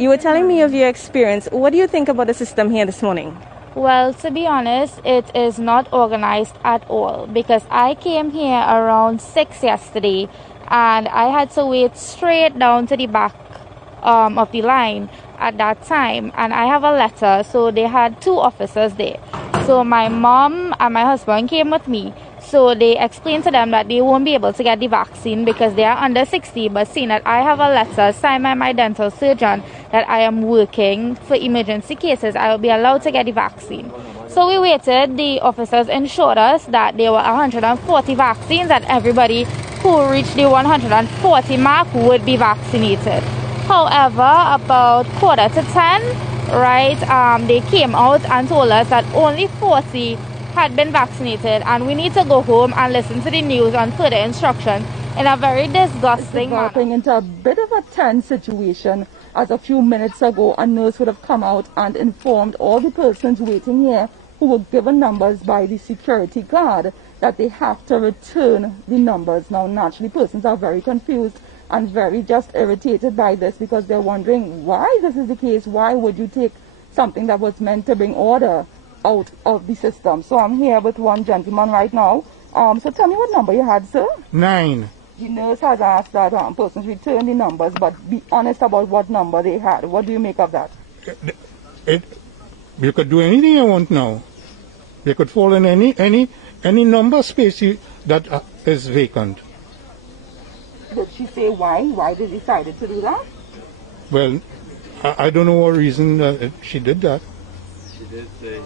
You were telling me of your experience. What do you think about the system here this morning? Well, to be honest, it is not organized at all because I came here around 6 yesterday and I had to wait straight down to the back of the line at that time, and I have a letter, so they had 2 officers there. So my mom and my husband came with me. So they explained to them that they won't be able to get the vaccine because they are under 60, but seeing that I have a letter signed by my dental surgeon that I am working for emergency cases, I will be allowed to get the vaccine. So we waited. The officers ensured us that there were 140 vaccines and everybody who reached the 140 mark would be vaccinated. However, about 9:45, right, they came out and told us that only 40 had been vaccinated and we need to go home and listen to the news on further instruction in a very disgusting manner. Developing into a bit of a tense situation, as a few minutes ago a nurse would have come out and informed all the persons waiting here who were given numbers by the security guard that they have to return the numbers. Now naturally persons are very confused and very just irritated by this because they're wondering why this is the case. Why would you take something that was meant to bring order out of the system? So I'm here with one gentleman right now. So tell me what number you had, sir? 9. The nurse has asked that persons return the numbers, but be honest about what number they had. What do you make of that? You could do anything you want now. You could fall in any number space that is vacant. Did she say why? Why they decided to do that? Well, I don't know what reason she did that. She did say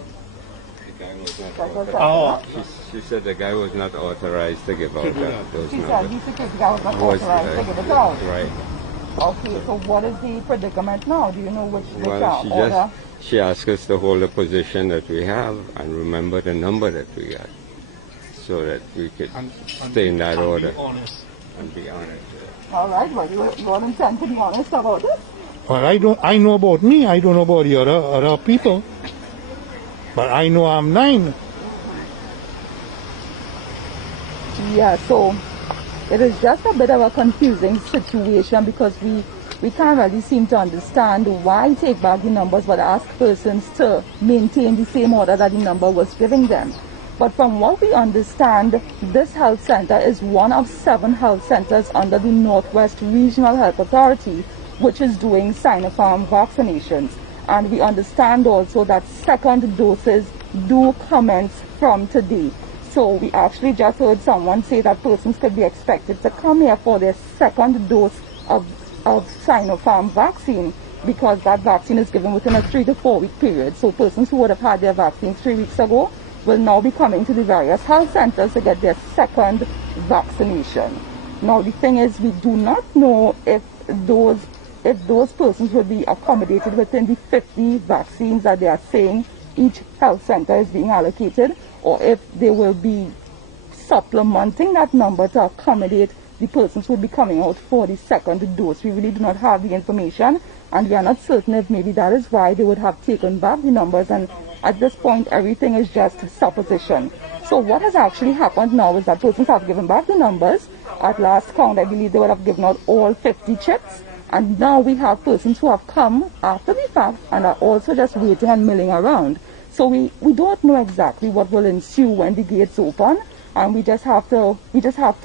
the guy was not authorized. She said the guy was not authorized to give out those She numbers. said the security guy was not authorized to give it out. Right. Okay, so what is the predicament now? Do you know which Well, she asked us to hold the position that we have and remember the number that we got so that we could stay in that order. And be honest. All right, well, you all intend to be honest about this? Well, I know about me. I don't know about the other people. But I know I'm 9. Yeah, so it is just a bit of a confusing situation because we can't really seem to understand why take back the numbers but ask persons to maintain the same order that the number was giving them. But from what we understand, this health center is one of 7 health centers under the Northwest Regional Health Authority, which is doing Sinopharm vaccinations. And we understand also that second doses do commence from today. So we actually just heard someone say that persons could be expected to come here for their second dose of Sinopharm vaccine because that vaccine is given within a 3 to 4 week period. So persons who would have had their vaccine 3 weeks ago will now be coming to the various health centers to get their second vaccination. Now the thing is, we do not know if those persons will be accommodated within the 50 vaccines that they are saying each health center is being allocated, or if they will be supplementing that number to accommodate the persons who will be coming out for the second dose. We really do not have the information, and we are not certain if maybe that is why they would have taken back the numbers, and at this point everything is just supposition. So what has actually happened now is that persons have given back the numbers. At last count, I believe they would have given out all 50 chips, and now we have persons who have come after the fact and are also just waiting and milling around. So we don't know exactly what will ensue when the gates open, and we just have to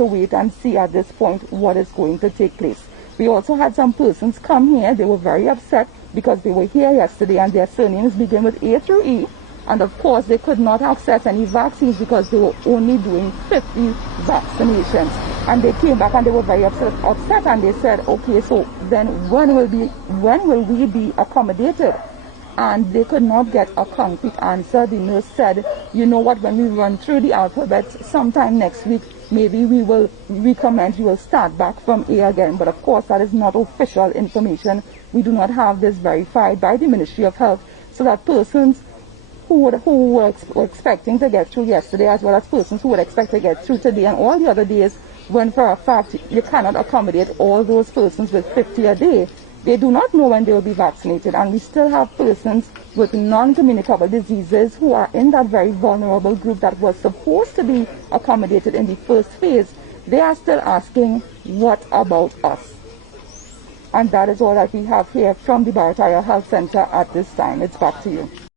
wait and see at this point what is going to take place. We also had some persons come here. They were very upset because they were here yesterday and their surnames begin with A through E, and of course they could not access any vaccines because they were only doing 50 vaccinations. And they came back and they were very upset, and they said, okay, so then when will we be accommodated? And they could not get a concrete answer. The nurse said, you know what, when we run through the alphabet sometime next week, maybe we will recommend we will start back from A again. But of course that is not official information. We do not have this verified by the Ministry of Health, so that persons who were expecting to get through yesterday, as well as persons who would expect to get through today and all the other days, when for a fact you cannot accommodate all those persons with 50 a day, they do not know when they will be vaccinated. And we still have persons with non-communicable diseases who are in that very vulnerable group that was supposed to be accommodated in the first phase. They are still asking, what about us? And that is all that we have here from the Barataria Health Center at this time. It's back to you.